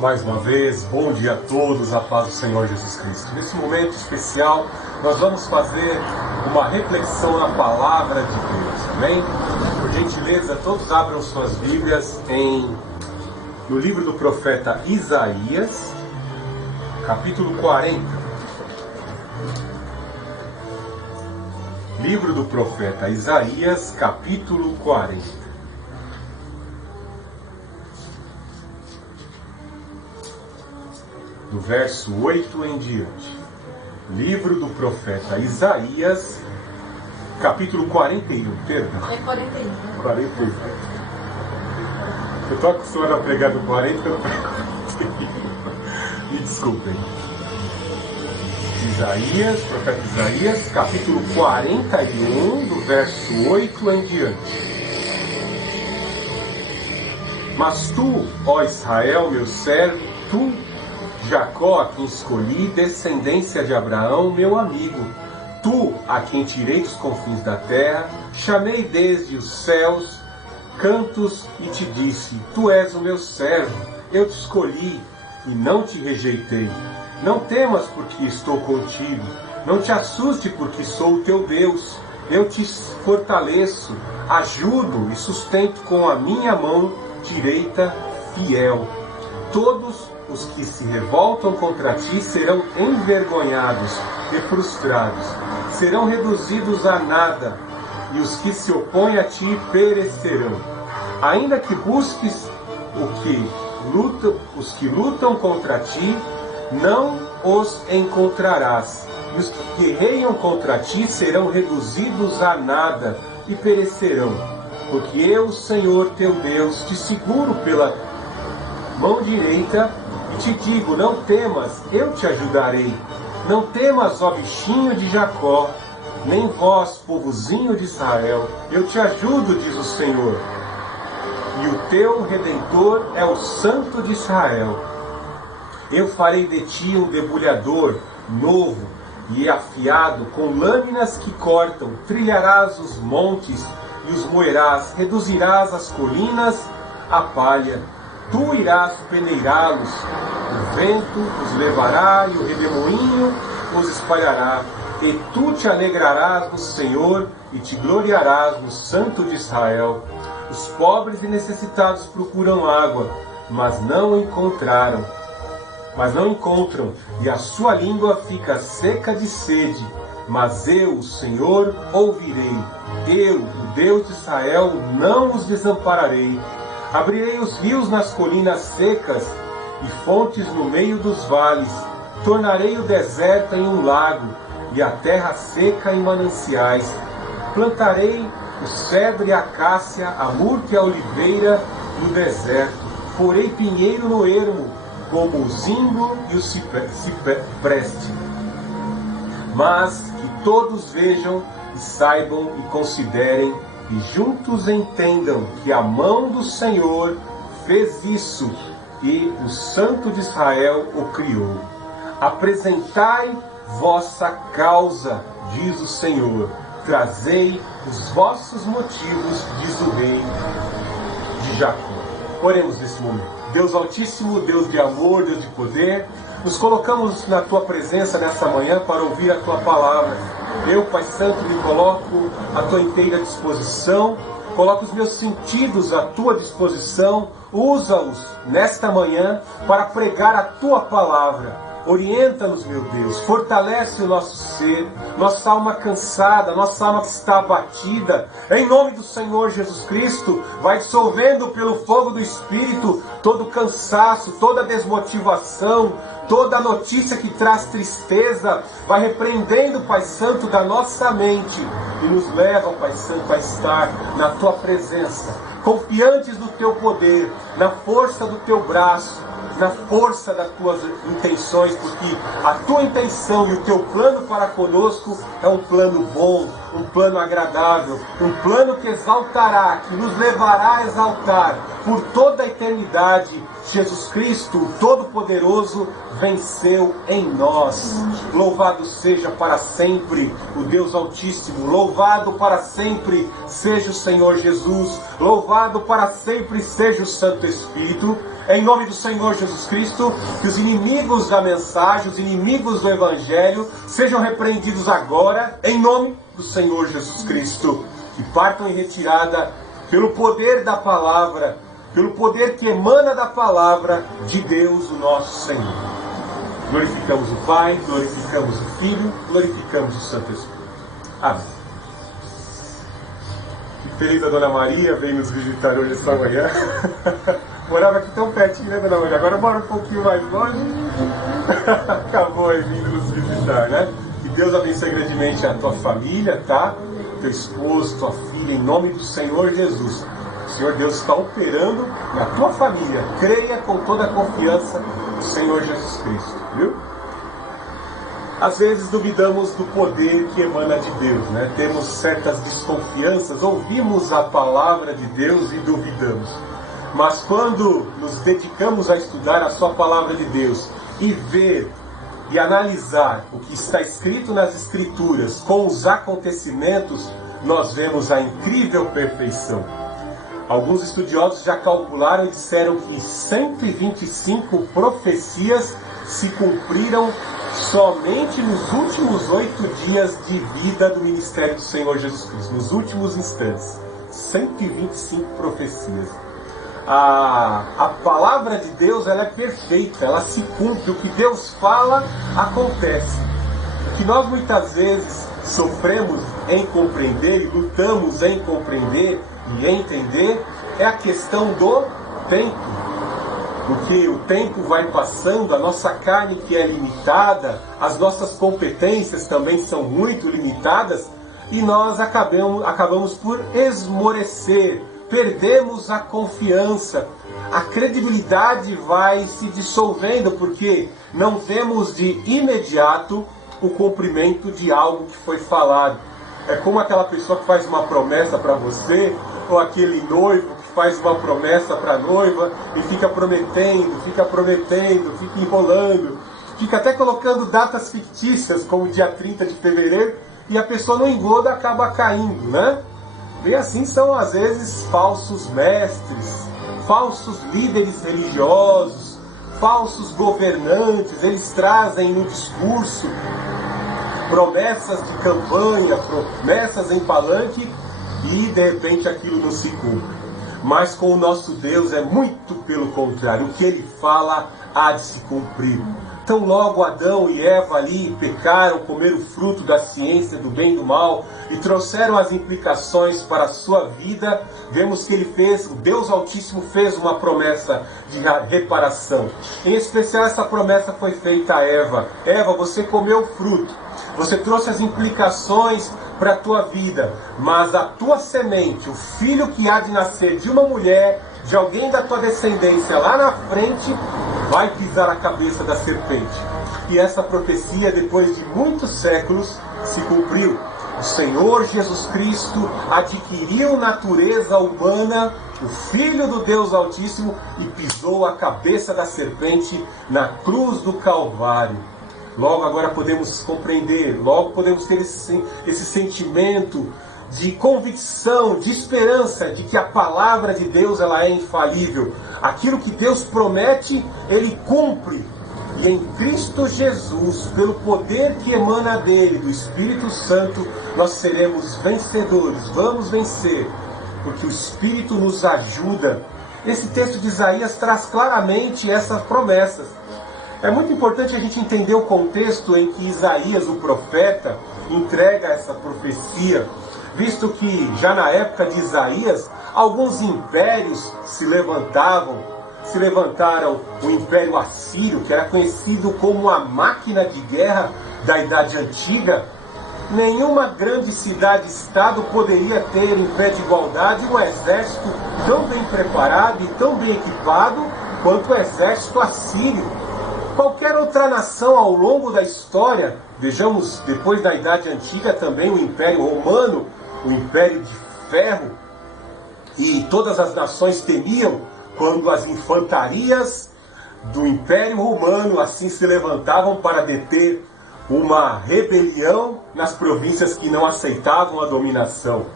Mais uma vez, bom dia a todos, a paz do Senhor Jesus Cristo. Nesse momento especial, nós vamos fazer uma reflexão na Palavra de Deus, amém? Por gentileza, todos abram suas Bíblias no livro do profeta Isaías, capítulo 40. Livro do profeta Isaías, capítulo 40. Do verso 8 em diante. Livro do profeta Isaías, capítulo 41, perdão. É 41. 41. Eu estou acostumado a pregar do 40, me desculpem. Isaías, profeta Isaías, capítulo 41, do verso 8 em diante. Mas tu, ó Israel, meu servo, tu, Jacó, a quem escolhi, descendência de Abraão, meu amigo, tu, a quem tirei dos confins da terra, chamei desde os céus, cantos, e te disse, tu és o meu servo, eu te escolhi e não te rejeitei. Não temas, porque estou contigo, não te assuste, porque sou o teu Deus, eu te fortaleço, ajudo e sustento com a minha mão direita fiel. Todos os que se revoltam contra ti serão envergonhados e frustrados, serão reduzidos a nada, e os que se opõem a ti perecerão. Ainda que busques os que lutam contra ti, não os encontrarás, e os que guerreiam contra ti serão reduzidos a nada e perecerão, porque eu, Senhor teu Deus, te seguro pela mão direita e te digo, não temas, eu te ajudarei. Não temas, ó bichinho de Jacó, nem vós, povozinho de Israel, eu te ajudo, diz o Senhor. E o teu Redentor é o Santo de Israel. Eu farei de ti um debulhador novo e afiado, com lâminas que cortam, trilharás os montes e os moerás, reduzirás as colinas a palha. Tu irás peneirá-los, o vento os levará e o redemoinho os espalhará. E tu te alegrarás no Senhor e te gloriarás no Santo de Israel. Os pobres e necessitados procuram água, mas não encontram, e a sua língua fica seca de sede. Mas eu, o Senhor, ouvirei. Eu, o Deus de Israel, não os desampararei. Abrirei os rios nas colinas secas e fontes no meio dos vales. Tornarei o deserto em um lago e a terra seca em mananciais. Plantarei o cedro e a acácia, a murta e a oliveira no deserto. Porei pinheiro no ermo, como o zimbro e o cipreste. Mas que todos vejam e saibam e considerem, e juntos entendam que a mão do Senhor fez isso, e o Santo de Israel o criou. Apresentai vossa causa, diz o Senhor, trazei os vossos motivos, diz o rei de Jacó. Oremos nesse momento. Deus Altíssimo, Deus de amor, Deus de poder, nos colocamos na Tua presença nessa manhã para ouvir a Tua palavra. Eu, Pai Santo, me coloco à Tua inteira disposição, coloco os meus sentidos à Tua disposição, usa-os nesta manhã para pregar a Tua palavra. Orienta-nos, meu Deus, fortalece o nosso ser, nossa alma cansada, nossa alma que está abatida. Em nome do Senhor Jesus Cristo, vai dissolvendo pelo fogo do Espírito todo cansaço, toda desmotivação, toda notícia que traz tristeza. Vai repreendendo, Pai Santo, da nossa mente e nos leva, Pai Santo, a estar na Tua presença, confiantes do Teu poder, na força do Teu braço, na força das tuas intenções, porque a tua intenção e o teu plano para conosco é um plano bom, um plano agradável, um plano que exaltará, que nos levará a exaltar por toda a eternidade. Jesus Cristo, o Todo-Poderoso, venceu em nós. Louvado seja para sempre o Deus Altíssimo, louvado para sempre seja o Senhor Jesus, louvado para sempre seja o Santo Espírito. Em nome do Senhor Jesus Cristo, que os inimigos da mensagem, os inimigos do Evangelho, sejam repreendidos agora, em nome do Senhor Jesus Cristo, que partam em retirada pelo poder da palavra, pelo poder que emana da palavra de Deus, o nosso Senhor. Glorificamos o Pai, glorificamos o Filho, glorificamos o Santo Espírito. Amém. Feliz a Dona Maria, veio nos visitar hoje essa manhã. Morava aqui tão pertinho, né, Dona Maria? Agora mora um pouquinho mais longe. Acabou aí vindo nos visitar, né? Que Deus abençoe grandemente a tua família, tá? Teu esposo, tua filha, em nome do Senhor Jesus. O Senhor Deus está operando na tua família. Creia com toda a confiança no Senhor Jesus Cristo, viu? Às vezes duvidamos do poder que emana de Deus, né? Temos certas desconfianças, ouvimos a palavra de Deus e duvidamos. Mas quando nos dedicamos a estudar a sua palavra de Deus e ver e analisar o que está escrito nas Escrituras com os acontecimentos, nós vemos a incrível perfeição. Alguns estudiosos já calcularam e disseram que 125 profecias se cumpriram somente nos últimos 8 dias de vida do ministério do Senhor Jesus Cristo, nos últimos instantes. 125 profecias. A palavra de Deus, ela é perfeita, ela se cumpre. O que Deus fala, acontece. O que nós muitas vezes sofremos em compreender e lutamos em compreender e entender é a questão do tempo. Porque o tempo vai passando, a nossa carne que é limitada, as nossas competências também são muito limitadas, e nós acabamos por esmorecer, perdemos a confiança, a credibilidade vai se dissolvendo, porque não vemos de imediato o cumprimento de algo que foi falado. É como aquela pessoa que faz uma promessa para você, ou aquele noivo que faz uma promessa para a noiva e fica prometendo, fica enrolando, fica até colocando datas fictícias, como dia 30 de fevereiro, e a pessoa no engodo acaba caindo, né? E assim são às vezes falsos mestres, falsos líderes religiosos, falsos governantes. Eles trazem no discurso promessas de campanha, promessas em palanque, e de repente aquilo não se cumpre. Mas com o nosso Deus é muito pelo contrário. O que Ele fala há de se cumprir. Então logo Adão e Eva ali pecaram, comeram o fruto da ciência do bem e do mal e trouxeram as implicações para a sua vida, vemos que o Deus Altíssimo fez uma promessa de reparação. Em especial essa promessa foi feita a Eva. Eva, você comeu o fruto, você trouxe as implicações para a tua vida, mas a tua semente, o filho que há de nascer de uma mulher, de alguém da tua descendência lá na frente, vai pisar a cabeça da serpente. E essa profecia, depois de muitos séculos, se cumpriu. O Senhor Jesus Cristo adquiriu natureza humana, o Filho do Deus Altíssimo, e pisou a cabeça da serpente na cruz do Calvário. Logo agora podemos compreender, logo podemos ter esse sentimento de convicção, de esperança, de que a palavra de Deus ela é infalível. Aquilo que Deus promete, Ele cumpre. E em Cristo Jesus, pelo poder que emana dele, do Espírito Santo, nós seremos vencedores, vamos vencer, porque o Espírito nos ajuda. Esse texto de Isaías traz claramente essas promessas. É muito importante a gente entender o contexto em que Isaías, o profeta, entrega essa profecia, visto que já na época de Isaías, alguns impérios se levantaram o Império Assírio, que era conhecido como a máquina de guerra da Idade Antiga. Nenhuma grande cidade-estado poderia ter em pé de igualdade um exército tão bem preparado e tão bem equipado quanto o exército assírio. Qualquer outra nação ao longo da história, vejamos depois da Idade Antiga também o Império Romano, o Império de Ferro, e todas as nações temiam quando as infantarias do Império Romano assim se levantavam para deter uma rebelião nas províncias que não aceitavam a dominação.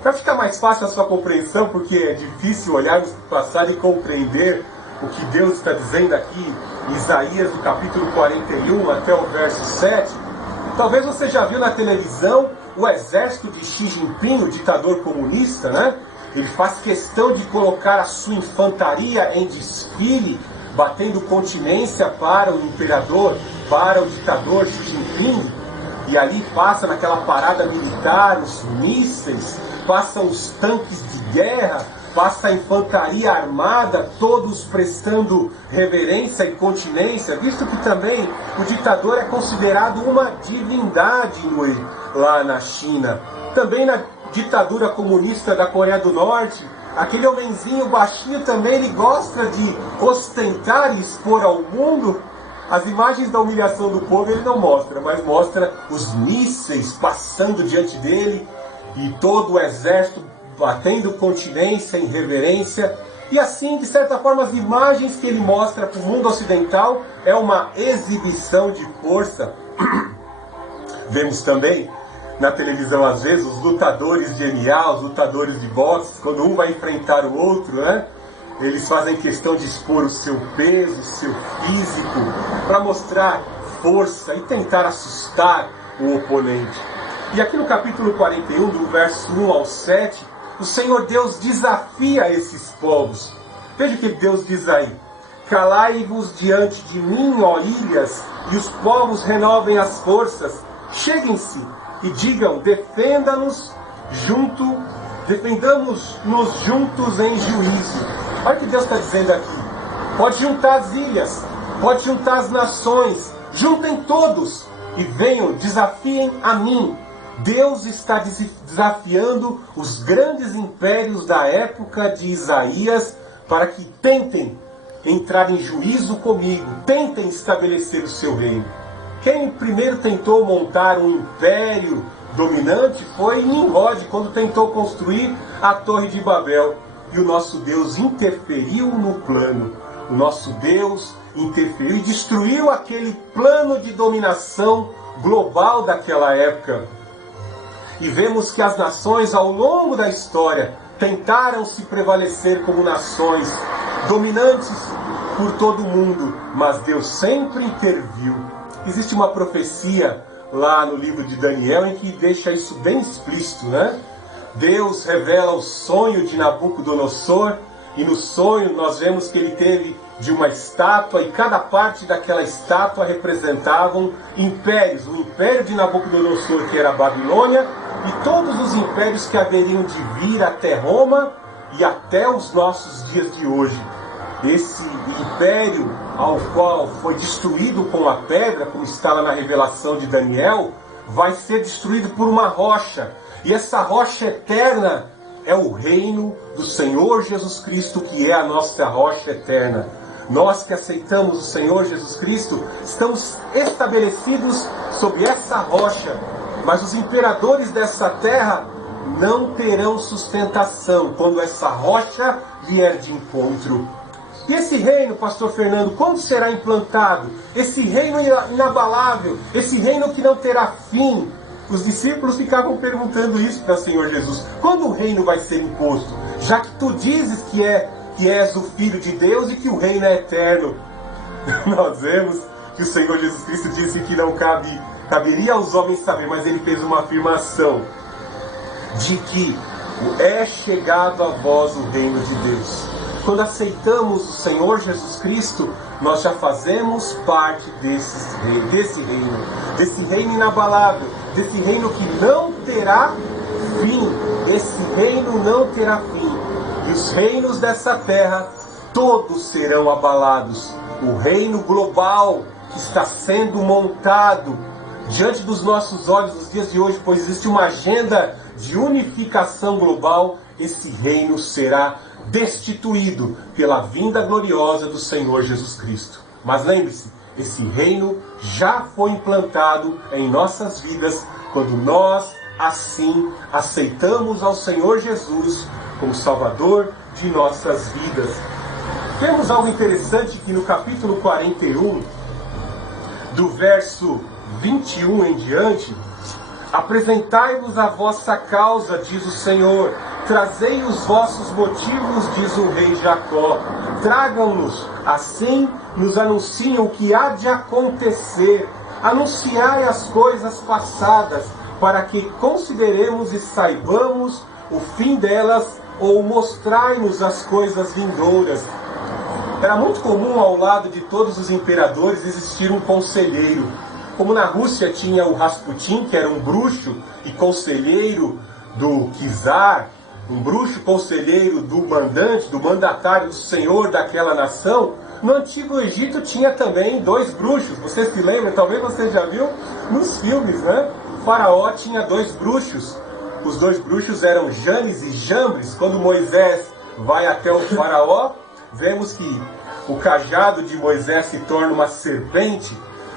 Para ficar mais fácil a sua compreensão, porque é difícil olharmos para o passado e compreender o que Deus está dizendo aqui em Isaías, do capítulo 41 até o verso 7, talvez você já viu na televisão o exército de Xi Jinping, o ditador comunista, né? Ele faz questão de colocar a sua infantaria em desfile, batendo continência para o imperador, para o ditador Xi Jinping, e ali passa naquela parada militar os mísseis, passam os tanques de guerra, passa a infantaria armada, todos prestando reverência e continência, visto que também o ditador é considerado uma divindade lá na China. Também na ditadura comunista da Coreia do Norte, aquele homenzinho baixinho também, ele gosta de ostentar e expor ao mundo. As imagens da humilhação do povo ele não mostra, mas mostra os mísseis passando diante dele e todo o exército batendo continência em reverência. E assim, de certa forma, as imagens que ele mostra para o mundo ocidental é uma exibição de força. Vemos também na televisão, às vezes, os lutadores de MMA, os lutadores de boxe, quando um vai enfrentar o outro, né? Eles fazem questão de expor o seu peso, o seu físico, para mostrar força e tentar assustar o oponente. E aqui no capítulo 41, do verso 1 ao 7, o Senhor Deus desafia esses povos. Veja o que Deus diz aí: calai-vos diante de mim, ó ilhas, e os povos renovem as forças. Cheguem-se e digam, defendamos-nos juntos em juízo. Olha o que Deus está dizendo aqui. Pode juntar as ilhas, pode juntar as nações, juntem todos e venham, desafiem a mim. Deus está desafiando os grandes impérios da época de Isaías para que tentem entrar em juízo comigo, tentem estabelecer o seu reino. Quem primeiro tentou montar um império dominante foi Nimrod, quando tentou construir a Torre de Babel. E o nosso Deus interferiu no plano. O nosso Deus interferiu e destruiu aquele plano de dominação global daquela época. E vemos que as nações ao longo da história tentaram se prevalecer como nações dominantes por todo o mundo, mas Deus sempre interviu. Existe uma profecia lá no livro de Daniel em que deixa isso bem explícito, né? Deus revela o sonho de Nabucodonosor, e no sonho nós vemos que ele teve de uma estátua, e cada parte daquela estátua representavam impérios. O império de Nabucodonosor, que era a Babilônia, e todos os impérios que haveriam de vir até Roma e até os nossos dias de hoje. Esse império ao qual foi destruído com a pedra, como está lá na revelação de Daniel, vai ser destruído por uma rocha. E essa rocha eterna é o reino do Senhor Jesus Cristo, que é a nossa rocha eterna. Nós que aceitamos o Senhor Jesus Cristo, estamos estabelecidos sob essa rocha. Mas os imperadores dessa terra não terão sustentação quando essa rocha vier de encontro. E esse reino, pastor Fernando, como será implantado? Esse reino inabalável, esse reino que não terá fim. Os discípulos ficavam perguntando isso para o Senhor Jesus. Quando o reino vai ser imposto? Já que tu dizes que és o Filho de Deus e que o reino é eterno. Nós vemos que o Senhor Jesus Cristo disse que não caberia aos homens saber, mas ele fez uma afirmação de que é chegado a vós o reino de Deus. Quando aceitamos o Senhor Jesus Cristo, nós já fazemos parte desse reino inabalável, desse reino que não terá fim. Esse reino não terá fim. E os reinos dessa terra, todos serão abalados. O reino global que está sendo montado diante dos nossos olhos nos dias de hoje, pois existe uma agenda de unificação global, esse reino será destituído pela vinda gloriosa do Senhor Jesus Cristo. Mas lembre-se, esse reino já foi implantado em nossas vidas quando nós, assim, aceitamos ao Senhor Jesus como Salvador de nossas vidas. Temos algo interessante que no capítulo 41, do verso 21 em diante: apresentai-vos a vossa causa, diz o Senhor, trazei os vossos motivos, diz o rei Jacó, tragam-nos, assim nos anunciam o que há de acontecer, anunciai as coisas passadas, para que consideremos e saibamos o fim delas, ou mostrai-nos as coisas vindouras. Era muito comum ao lado de todos os imperadores existir um conselheiro. Como na Rússia tinha o Rasputin, que era um bruxo e conselheiro do czar, um bruxo conselheiro do mandante, do mandatário, do senhor daquela nação, no Antigo Egito tinha também dois bruxos. Vocês se lembram? Talvez você já viu nos filmes, né? O faraó tinha dois bruxos. Os dois bruxos eram Janes e Jambres. Quando Moisés vai até o faraó, vemos que o cajado de Moisés se torna uma serpente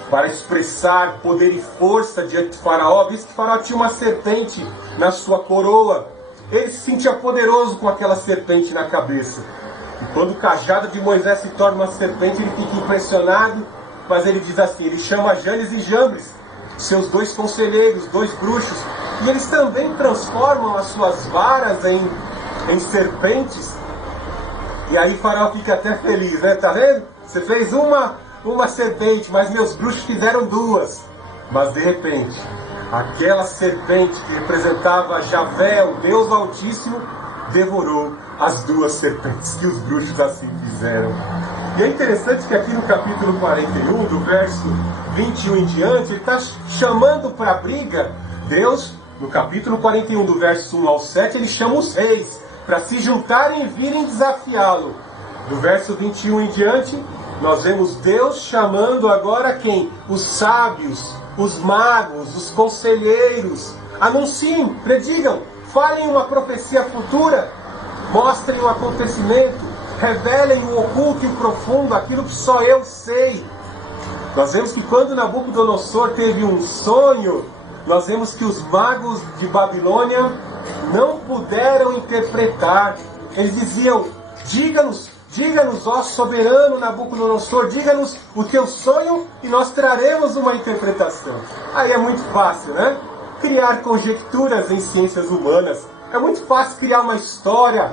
para expressar poder e força diante de Faraó, visto que Faraó tinha uma serpente na sua coroa. Ele se sentia poderoso com aquela serpente na cabeça. E quando o cajado de Moisés se torna uma serpente, ele fica impressionado, mas ele diz assim, ele chama Janes e Jambres, seus dois conselheiros, dois bruxos, e eles também transformam as suas varas em serpentes. E aí Faraó fica até feliz, né? Tá vendo? Você fez uma serpente, mas meus bruxos fizeram duas. Mas de repente, aquela serpente que representava Javé, o Deus Altíssimo, devorou as duas serpentes que os bruxos assim fizeram. E é interessante que aqui no capítulo 41, do verso 21 em diante, ele está chamando para a briga. Deus, no capítulo 41, do verso 1 ao 7, ele chama os reis para se juntarem e virem desafiá-lo. Do verso 21 em diante, nós vemos Deus chamando agora quem? Os sábios, os magos, os conselheiros. Anunciem, predigam, falem uma profecia futura, mostrem um acontecimento, revelem o oculto e o profundo, aquilo que só eu sei. Nós vemos que quando Nabucodonosor teve um sonho, nós vemos que os magos de Babilônia não puderam interpretar. Eles diziam, diga-nos, ó soberano Nabucodonosor, diga-nos o teu sonho e nós traremos uma interpretação. Aí é muito fácil, né? Criar conjecturas em ciências humanas. É muito fácil criar uma história,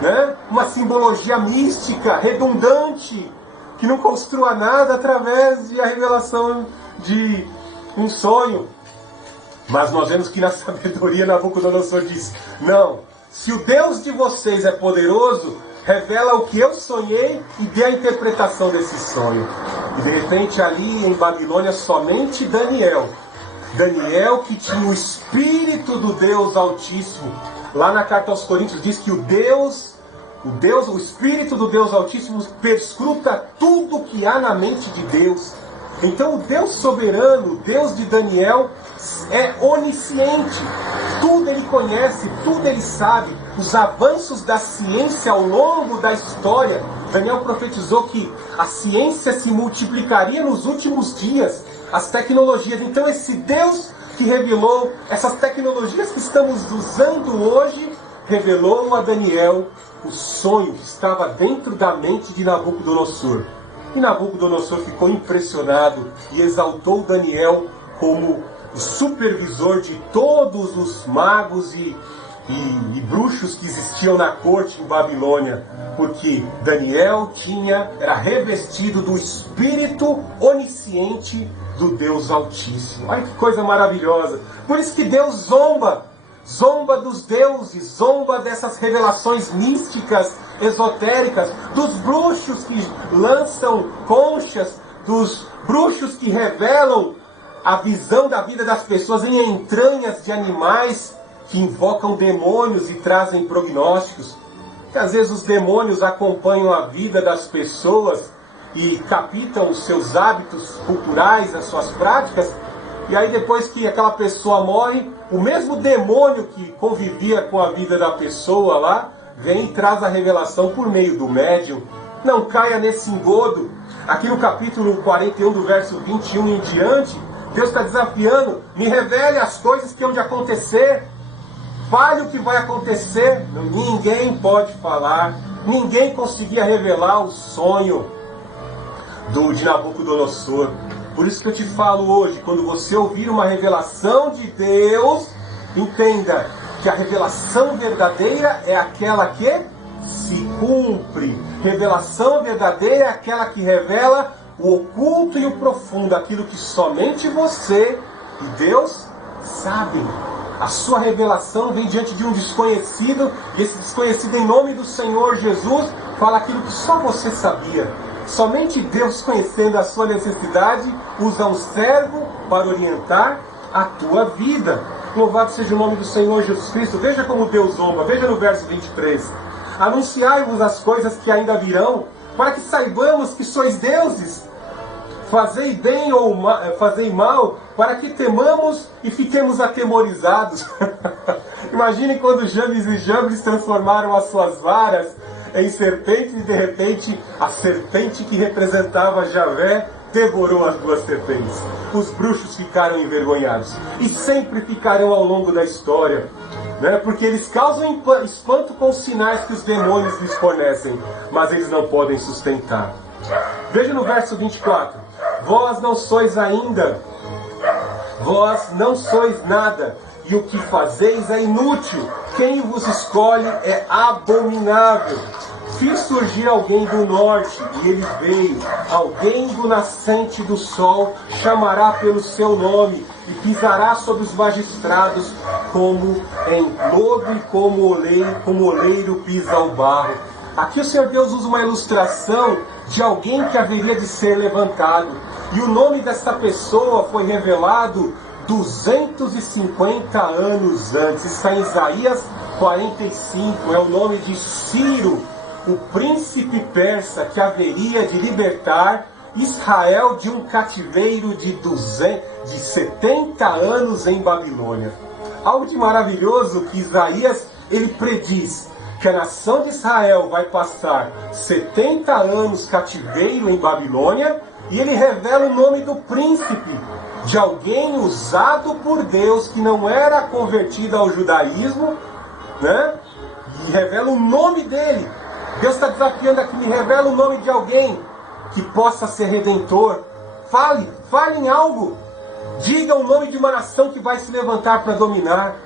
né? Uma simbologia mística, redundante, que não construa nada através da revelação de um sonho. Mas nós vemos que na sabedoria Nabucodonosor diz, não, se o Deus de vocês é poderoso, revela o que eu sonhei e dê a interpretação desse sonho. E de repente ali em Babilônia somente Daniel que tinha o Espírito do Deus Altíssimo. Lá na carta aos Coríntios diz que o Espírito do Deus Altíssimo perscruta tudo o que há na mente de Deus. Então o Deus soberano, o Deus de Daniel, é onisciente. Tudo ele conhece, tudo ele sabe. Os avanços da ciência ao longo da história. Daniel profetizou que a ciência se multiplicaria nos últimos dias. As tecnologias. Então esse Deus que revelou essas tecnologias que estamos usando hoje, revelou a Daniel o sonho que estava dentro da mente de Nabucodonosor. E Nabucodonosor ficou impressionado e exaltou Daniel como o supervisor de todos os magos e bruxos que existiam na corte em Babilônia, porque Daniel era revestido do Espírito onisciente do Deus Altíssimo. Olha que coisa maravilhosa! Por isso que Deus zomba dos deuses, zomba dessas revelações místicas, esotéricas, dos bruxos que lançam conchas, dos bruxos que revelam a visão da vida das pessoas em entranhas de animais, que invocam demônios e trazem prognósticos. Que às vezes os demônios acompanham a vida das pessoas e captam os seus hábitos culturais, as suas práticas, e aí depois que aquela pessoa morre, o mesmo demônio que convivia com a vida da pessoa lá, vem e traz a revelação por meio do médium, Não caia nesse engodo. Aqui no capítulo 41, do verso 21 em diante, Deus está desafiando: me revele as coisas que hão de acontecer. Fale o que vai acontecer. Ninguém pode falar. Ninguém conseguia revelar o sonho de Nabucodonosor. Por isso que eu te falo hoje, quando você ouvir uma revelação de Deus, entenda que a revelação verdadeira é aquela que se cumpre. Revelação verdadeira é aquela que revela o oculto e o profundo, aquilo que somente você e Deus sabem. A sua revelação vem diante de um desconhecido, e esse desconhecido, em nome do Senhor Jesus, fala aquilo que só você sabia. Somente Deus, conhecendo a sua necessidade, usa um servo para orientar a tua vida. Louvado seja o nome do Senhor Jesus Cristo. Veja como Deus honra. Veja no verso 23. Anunciai-vos as coisas que ainda virão, para que saibamos que sois deuses. Fazei bem ou fazei mal, para que temamos e fiquemos atemorizados. Imagine quando Jambres e Jambres transformaram as suas varas em serpentes, e de repente a serpente que representava Javé devorou as duas serpentes. Os bruxos ficaram envergonhados, e sempre ficarão ao longo da história, né? Porque eles causam espanto com os sinais que os demônios lhes fornecem, mas eles não podem sustentar. Veja no verso 24: vós não sois ainda, vós não sois nada, e o que fazeis é inútil. Quem vos escolhe é abominável. Fiz surgir alguém do norte, e ele veio. Alguém do nascente do sol chamará pelo seu nome, e pisará sobre os magistrados como em lodo e como oleiro pisa o barro. Aqui o Senhor Deus usa uma ilustração de alguém que haveria de ser levantado. E o nome dessa pessoa foi revelado 250 anos antes. Está em Isaías 45. É o nome de Ciro, o príncipe persa que haveria de libertar Israel de um cativeiro de 70 anos em Babilônia. Algo de maravilhoso que Isaías ele prediz: que a nação de Israel vai passar 70 anos cativeiro em Babilônia, e ele revela o nome do príncipe, de alguém usado por Deus, que não era convertido ao judaísmo, né? E revela o nome dele. Deus está desafiando aqui: me revela o nome de alguém que possa ser redentor. Fale em algo. Diga o nome de uma nação que vai se levantar para dominar.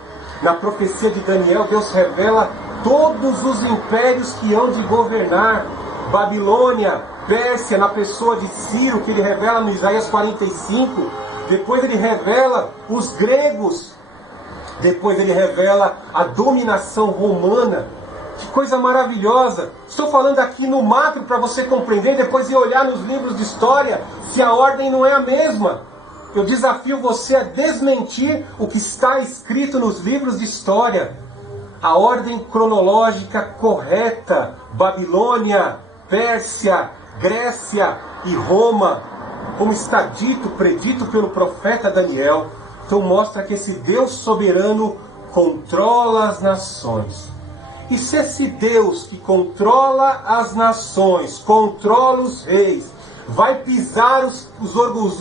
Na profecia de Daniel, Deus revela todos os impérios que hão de governar. Babilônia, Pérsia, na pessoa de Ciro, que ele revela no Isaías 45. Depois ele revela os gregos. Depois ele revela a dominação romana. Que coisa maravilhosa! Estou falando aqui no macro para você compreender, depois ir olhar nos livros de história se a ordem não é a mesma. Eu desafio você a desmentir o que está escrito nos livros de história. A ordem cronológica correta: Babilônia, Pérsia, Grécia e Roma, como está dito, predito pelo profeta Daniel. Então mostra que esse Deus soberano controla as nações. E se esse Deus que controla as nações, controla os reis, vai pisar os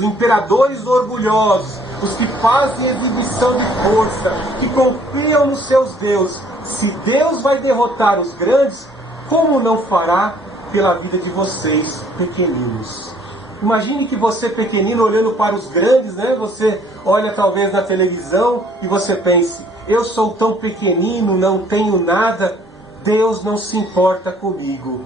imperadores orgulhosos, os que fazem exibição de força, que confiam nos seus deuses, se Deus vai derrotar os grandes, como não fará pela vida de vocês, pequeninos? Imagine que você, pequenino, olhando para os grandes, né? Você olha talvez na televisão e você pense: eu sou tão pequenino, não tenho nada, Deus não se importa comigo.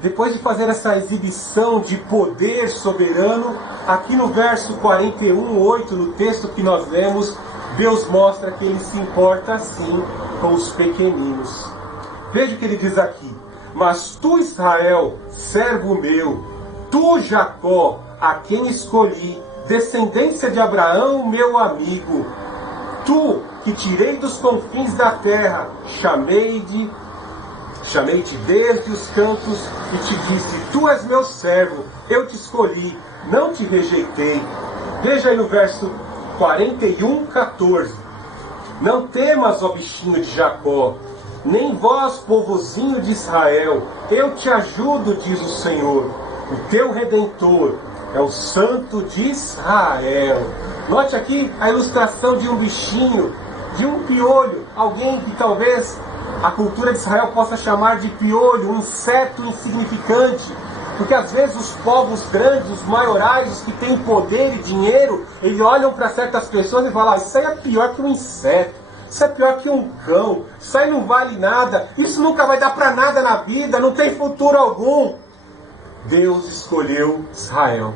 Depois de fazer essa exibição de poder soberano, aqui no verso 41:8, no texto que nós lemos, Deus mostra que Ele se importa sim com os pequeninos. Veja o que Ele diz aqui: mas tu, Israel, servo meu, tu, Jacó, a quem escolhi, descendência de Abraão, meu amigo, tu, que tirei dos confins da terra, chamei-te desde os cantos e te disse: tu és meu servo, eu te escolhi, não te rejeitei. Veja aí no verso 41:14. Não temas, ó bichinho de Jacó, nem vós, povozinho de Israel, eu te ajudo, diz o Senhor, o teu Redentor é o Santo de Israel. Note aqui a ilustração de um bichinho, de um piolho, alguém que talvez a cultura de Israel possa chamar de piolho, um inseto insignificante, porque às vezes os povos grandes, os maiorais, os que têm poder e dinheiro, eles olham para certas pessoas e falam, isso aí é pior que um inseto, isso é pior que um cão, isso aí não vale nada, isso nunca vai dar para nada na vida, não tem futuro algum. Deus escolheu Israel.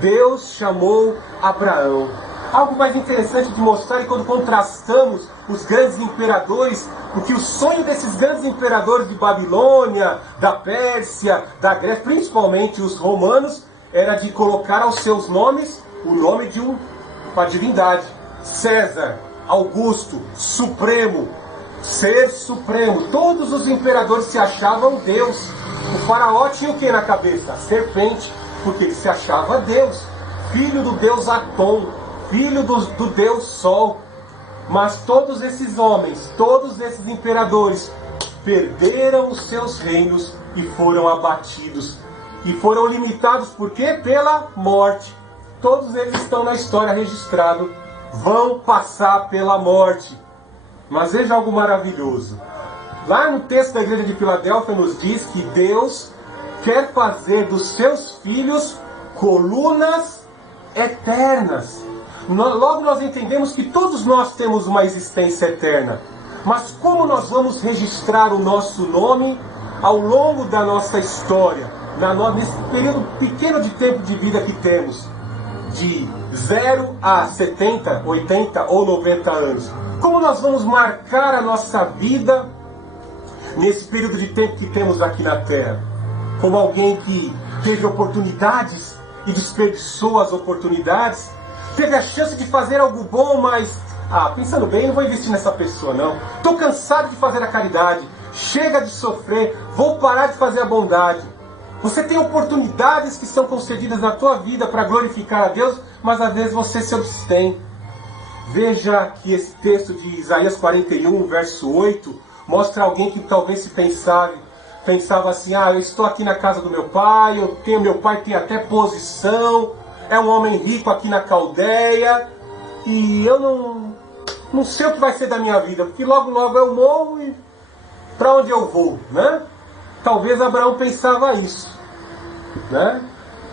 Deus chamou Abraão. Algo mais interessante de mostrar é quando contrastamos os grandes imperadores, porque o sonho desses grandes imperadores de Babilônia, da Pérsia, da Grécia, principalmente os romanos, era de colocar aos seus nomes o nome de uma divindade. César, Augusto, Supremo, Ser Supremo. Todos os imperadores se achavam Deus. O faraó tinha o que na cabeça? A serpente, porque ele se achava Deus, filho do Deus Atom, filho do Deus Sol. Mas todos esses homens, todos esses imperadores, perderam os seus reinos e foram abatidos. E foram limitados, por quê? Pela morte. Todos eles estão na história registrados, vão passar pela morte. Mas veja algo maravilhoso. Lá no texto da igreja de Filadélfia nos diz que Deus quer fazer dos seus filhos colunas eternas. Logo nós entendemos que todos nós temos uma existência eterna. Mas como nós vamos registrar o nosso nome ao longo da nossa história, nesse período pequeno de tempo de vida que temos, de 0 a 70, 80 ou 90 anos? Como nós vamos marcar a nossa vida nesse período de tempo que temos aqui na Terra? Como alguém que teve oportunidades e desperdiçou as oportunidades, teve a chance de fazer algo bom, mas, pensando bem, não vou investir nessa pessoa não. Estou cansado de fazer a caridade, chega de sofrer, vou parar de fazer a bondade. Você tem oportunidades que são concedidas na tua vida para glorificar a Deus, mas às vezes você se abstém. Veja que esse texto de Isaías 41, verso 8, mostra alguém que talvez se pensava assim, eu estou aqui na casa do meu pai, meu pai tem até posição, é um homem rico aqui na Caldeia, e eu não sei o que vai ser da minha vida, porque logo logo eu morro e para onde eu vou, né? Talvez Abraão pensava isso, né?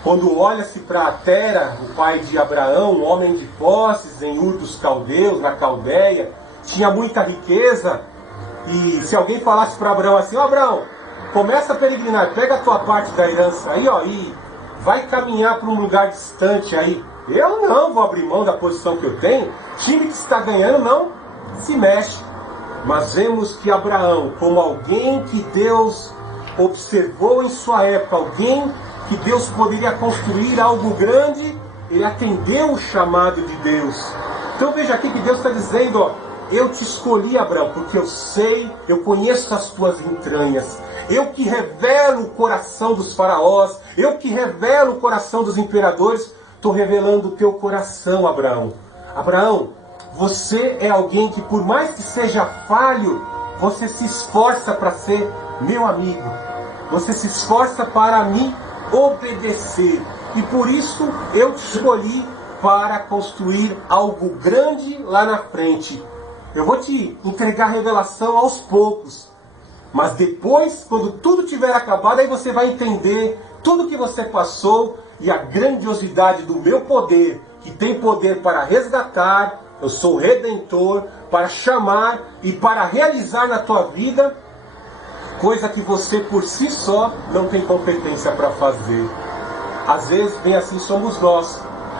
Quando olha-se para Tera, o pai de Abraão, um homem de posses em Ur dos Caldeus, na Caldeia, tinha muita riqueza, e se alguém falasse para Abraão assim, Abraão, começa a peregrinar, pega a tua parte da herança aí, e vai caminhar para um lugar distante aí. Eu não vou abrir mão da posição que eu tenho, time que está ganhando não se mexe. Mas vemos que Abraão, como alguém que Deus observou em sua época, alguém que Deus poderia construir algo grande, ele atendeu o chamado de Deus. Então veja aqui que Deus está dizendo, eu te escolhi, Abraão, porque eu sei, eu conheço as tuas entranhas. Eu que revelo o coração dos faraós, eu que revelo o coração dos imperadores, estou revelando o teu coração, Abraão. Abraão, você é alguém que, por mais que seja falho, você se esforça para ser meu amigo. Você se esforça para me obedecer. E por isso eu te escolhi para construir algo grande lá na frente. Eu vou te entregar a revelação aos poucos. Mas depois, quando tudo tiver acabado, aí você vai entender tudo que você passou e a grandiosidade do meu poder, que tem poder para resgatar. Eu sou o Redentor, para chamar e para realizar na tua vida coisa que você por si só não tem competência para fazer. Às vezes, bem assim somos nós.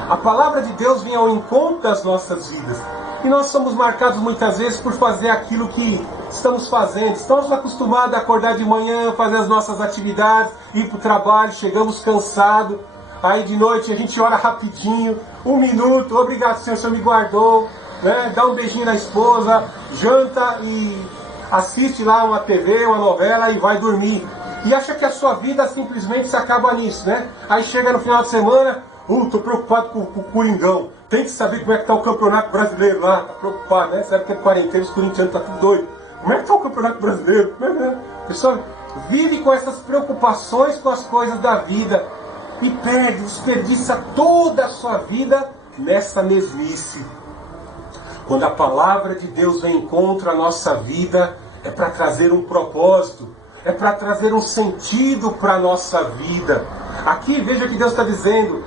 A palavra de Deus vem ao encontro das nossas vidas. E nós somos marcados muitas vezes por fazer aquilo que estamos fazendo. Estamos acostumados a acordar de manhã, fazer as nossas atividades, ir para o trabalho, chegamos cansados. Aí de noite a gente ora rapidinho, 1 minuto, obrigado Senhor, o Senhor me guardou, né? Dá um beijinho na esposa, janta e assiste lá uma TV, uma novela e vai dormir. E acha que a sua vida simplesmente se acaba nisso, né? Aí chega no final de semana, tô preocupado com o Coringão. Tem que saber como é que tá o campeonato brasileiro lá, tá preocupado, né? Sabe que é quarentena, os corintianos tá tudo doido. Como é que está o Campeonato Brasileiro? A pessoa vive com essas preocupações com as coisas da vida e desperdiça toda a sua vida nessa mesmice. Quando a palavra de Deus vem contra a nossa vida, é para trazer um propósito, é para trazer um sentido para a nossa vida. Aqui veja que Deus está dizendo: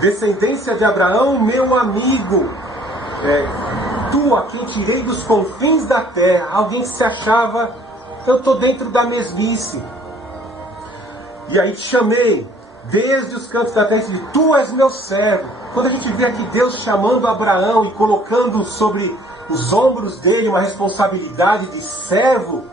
descendência de Abraão, meu amigo, tu a quem tirei dos confins da terra. Alguém que se achava, eu estou dentro da mesmice, e aí te chamei desde os cantos da terra, e tu és meu servo. Quando a gente vê aqui Deus chamando Abraão e colocando sobre os ombros dele uma responsabilidade de servo,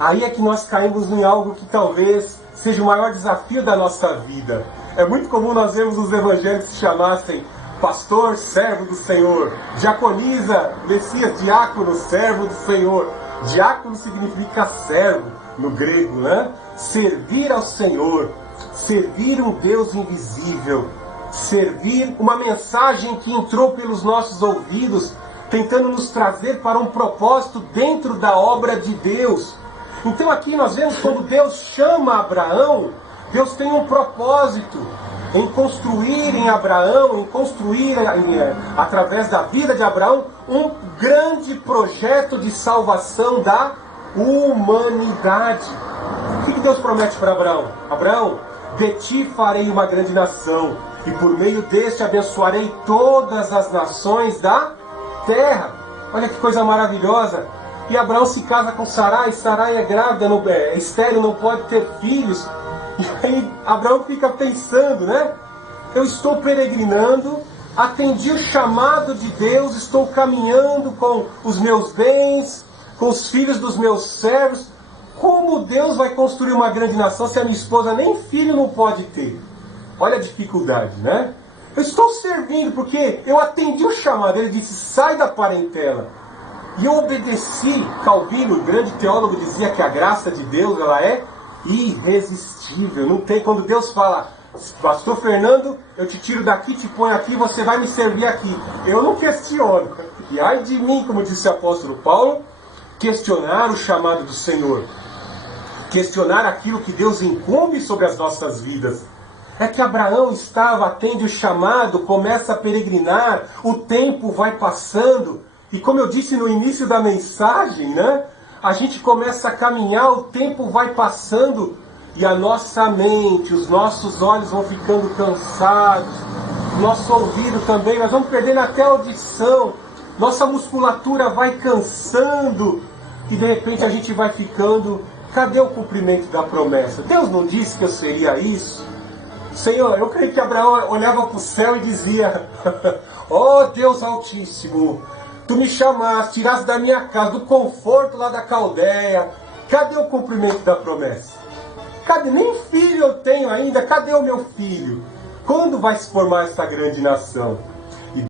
aí é que nós caímos em algo que talvez seja o maior desafio da nossa vida. É muito comum nós vermos os evangelhos se chamassem pastor, servo do Senhor, diaconisa, Messias, diácono, servo do Senhor. Diácono significa servo no grego, né? Servir ao Senhor, servir um Deus invisível, servir uma mensagem que entrou pelos nossos ouvidos, tentando nos trazer para um propósito dentro da obra de Deus. Então aqui nós vemos quando Deus chama Abraão, Deus tem um propósito em construir em Abraão, em construir através da vida de Abraão, um grande projeto de salvação da humanidade. O que Deus promete para Abraão? Abraão, de ti farei uma grande nação, e por meio deste abençoarei todas as nações da terra. Olha que coisa maravilhosa. E Abraão se casa com Sarai, Sarai é grávida, é estéril, não pode ter filhos. E aí Abraão fica pensando, né? Eu estou peregrinando, atendi o chamado de Deus, estou caminhando com os meus bens, com os filhos dos meus servos. Como Deus vai construir uma grande nação se a minha esposa nem filho não pode ter? Olha a dificuldade, né? Eu estou servindo porque eu atendi o chamado. Ele disse, sai da parentela. E eu obedeci. Calvino, o grande teólogo, dizia que a graça de Deus, ela é irresistível. Não tem, quando Deus fala, pastor Fernando, eu te tiro daqui, te ponho aqui, você vai me servir aqui. Eu não questiono. E ai de mim, como disse o apóstolo Paulo, questionar o chamado do Senhor. Questionar aquilo que Deus incumbe sobre as nossas vidas. É que Abraão estava, atende o chamado, começa a peregrinar, o tempo vai passando, e como eu disse no início da mensagem, né? A gente começa a caminhar, o tempo vai passando, e a nossa mente, os nossos olhos vão ficando cansados, nosso ouvido também, nós vamos perdendo até a audição, nossa musculatura vai cansando, e de repente a gente vai ficando, cadê o cumprimento da promessa? Deus não disse que eu seria isso? Senhor, eu creio que Abraão olhava para o céu e dizia, ó Deus Altíssimo, tu me chamaste, tiraste da minha casa, do conforto lá da Caldeia, cadê o cumprimento da promessa? Cadê? Nem filho eu tenho ainda, cadê o meu filho? Quando vai se formar esta grande nação?